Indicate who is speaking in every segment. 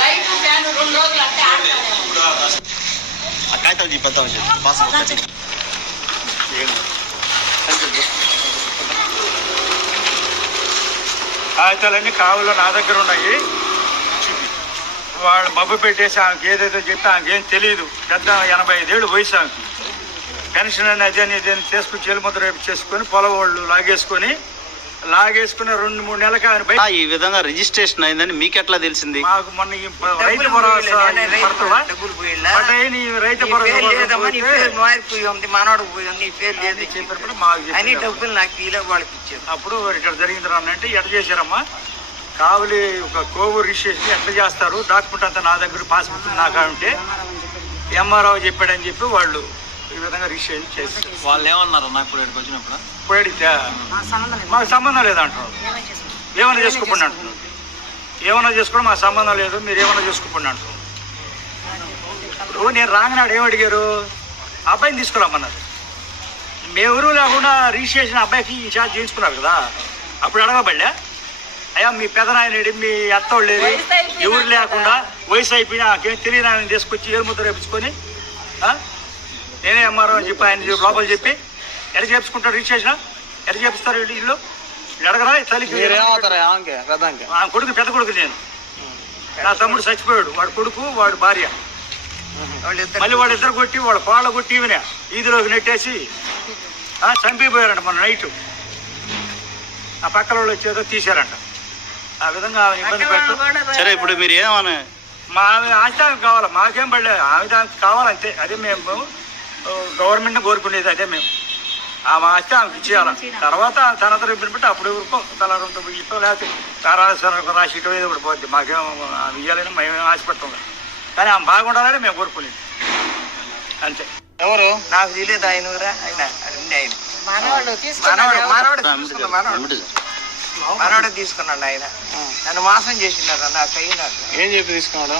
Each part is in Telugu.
Speaker 1: లైట్ ఫ్యాన్ రెండు రోజులు అంటే ఆడతానేమో.
Speaker 2: ఆ కాగితాలు చూపిద్దాం పాస్
Speaker 3: కాగితాలన్నీ కావులో నా దగ్గర ఉన్నాయి. వాళ్ళు మబ్బు పెట్టేసి ఆమెకి ఏదైతే చెప్పి ఆమెకేం తెలియదు పెద్ద ఎనభై ఐదేళ్ళు వయసు ఆమెకి. పెన్షన్ అని అదని ఇదని చేసుకుని చెల్లిముద్ర రేపు చేసుకొని పొలం వాళ్ళు లాగేసుకొని లాగేసుకుని రెండు మూడు నెలలకి ఆయన బయట
Speaker 4: ఈ విధంగా రిజిస్ట్రేషన్ అయిందని మీకు ఎట్లా తెలిసింది?
Speaker 3: మాకు మొన్న ఈ రైతు భరోసా రైతు
Speaker 5: నీ పేరు లేదు
Speaker 3: చెప్పినప్పుడు మాకు
Speaker 5: అని
Speaker 3: చెప్పారు.
Speaker 5: డబ్బులు నాకు ఇలా వాళ్ళకి ఇచ్చారు.
Speaker 3: అప్పుడు ఇక్కడ జరిగింది అంటే ఎట్లా చేశారమ్మా? కావులి ఒక కోవూరు రిజిస్ట్రేషన్ ఎట్లా చేస్తారు? డాక్యుమెంట్ అంతా నా దగ్గర పాస్బుక్ నాకు ఉంటే ఎంఆర్ఓ చెప్పాడని చెప్పి వాళ్ళు ఈ విధంగా రిజిస్ట్రేషన్ చేశారు.
Speaker 2: వాళ్ళు ఏమన్నారు అన్న ఇప్పుడు ఇక్కడికి వచ్చినప్పుడు?
Speaker 3: ఇప్పుడు అడిగితే
Speaker 6: మా సంబంధం లేదు.
Speaker 3: మాకు సంబంధం
Speaker 6: ఏమై చేసుకుంటాం
Speaker 3: ఏమైనా చేసుకోకుండా అంటున్నారు. ఏమైనా చేసుకోవడం మాకు సంబంధం లేదు. మీరు ఏమైనా చేసుకోకుండా అంటున్నారు. ఇప్పుడు నేను రాగానాడు ఏం అడిగారు? అబ్బాయిని తీసుకురామన్నారు మేమెవరూ లేకుండా రిజిస్ట్రేషన్ అబ్బాయికి ఇన్ఛార్జ్ చేయించుకున్నారు కదా. అప్పుడు అడగబడ్డా? అయ్యా మీ పెదనాయనడి మీ అత్తోళ్ళు ఎవరు లేకుండా వయసు అయిపోయినా నాకేం తెలియని ఆయన తీసుకొచ్చి ఏరుముద్ర వేపించుకొని ఆ? నేనే అమ్మారు అని చెప్పి ఆయన చెప్పి లోపల చెప్పి ఎడ చేపించుకుంటారు రిజిస్ట్రేషన్? ఎడ చేపిస్తారు వీళ్ళు ఇల్లు? ఈ తల్లికి కొడుకు పెద్ద కొడుకు నేను. నా తమ్ముడు చచ్చిపోయాడు. వాడు కొడుకు వాడు భార్య. మళ్ళీ వాడు ఇద్దరు కొట్టి వాడు కోళ్ళ కొట్టి ఈవినే. ఈదిలోకి నెట్టేసి ఆ, చంపిపోయారంట మన నైట్. ఆ పక్కన వాళ్ళు వచ్చేదో తీశారంట. ఆ విధంగా ఆమె ఇబ్బంది పెట్టు.
Speaker 4: సరే ఇప్పుడు మీరు ఏమని?
Speaker 3: మా ఆమె ఆస్తి కావాలి? మాకేం పడలేదు. ఆమె దానికి కావాలంతే. అదే మేము గవర్నమెంట్ కోరుకునేది అదే మేము. ఆమె ఆస్తి ఆమెకి ఇచ్చేయాలి. తర్వాత తన తరపు బట్టి అప్పుడు ఊరుకో తల రెండు ఇష్టం లేకపోతే తారాసన రాసి ఇటో ఏదో ఒకటి పోద్ది. మాకేం ఆమె ఇవ్వాలని మేము ఆశపడతాం. కానీ ఆమె బాగుండాలని మేము కోరుకునేది అంతే.
Speaker 4: ఎవరు?
Speaker 5: నాకు తెలియదు ఆయన ఆయన అన్ని ఆయన. మనవాడు తీసుకున్నాడు మనవాడు మనవాడు తీసుకున్నాడు ఆయన. నన్ను మోసం చేసినారు నాకు. అయినారు
Speaker 4: ఏం చెప్పి తీసుకున్నాడు?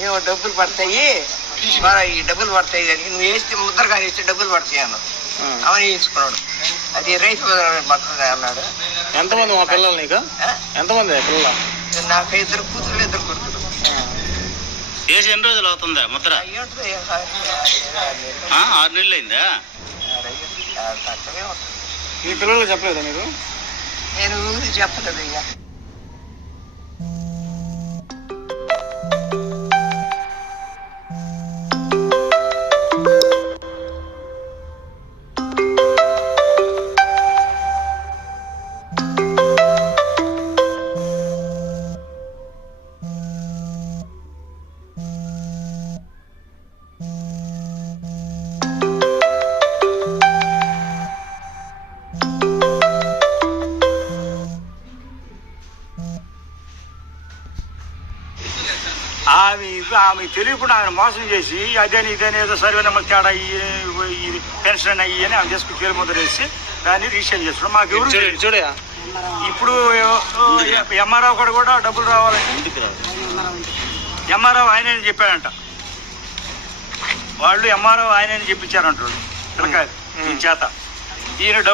Speaker 5: ఏమో డబ్బులు పడతాయి. మరి ఈ డబ్బులు పడతాయి కానీ నువ్వు వేస్తే ముద్రగా వేస్తే డబ్బులు పడతాయి అన్నాడు. అవని తీసుకున్నాడు. అది రైతు పడుతుంది అన్నాడు.
Speaker 4: ఎంతమంది మా పిల్లలు నీకు? ఎంతమంది పిల్లలు?
Speaker 5: నాకు ఇద్దరు కూతురు ఇద్దరు కొడుకులు.
Speaker 4: వేసి ఎన్ని రోజులు అవుతుందా ముద్ర? ఆరు నెలలు అయిందా. మీ పిల్లలు చెప్పలేదా మీరు?
Speaker 5: నేను ఊరి చెప్పలేదు ఇక.
Speaker 3: ఆమె ఆమె తెలియకుండా ఆయన మోసం చేసి అదేని ఇదేని ఏదో సర్వే నెంబర్ తేడా ఇది పెన్షన్ అయ్యి అని ఆమె చేసుకుని పేరు ముద్ర వేసి దాన్ని రిజిస్టర్ చేస్తున్నాం మాకు ఎవరు.
Speaker 4: చూడయా
Speaker 3: ఇప్పుడు ఎంఆర్ఓ కూడా కూడా డబ్బులు
Speaker 4: రాదు?
Speaker 3: ఎంఆర్ఓ ఆయనే చెప్పాడంట. వాళ్ళు ఎంఆర్ఓ ఆయనే చెప్పించారంటాడు పిల్లకాయలు చేత. ఈయన డబ్బు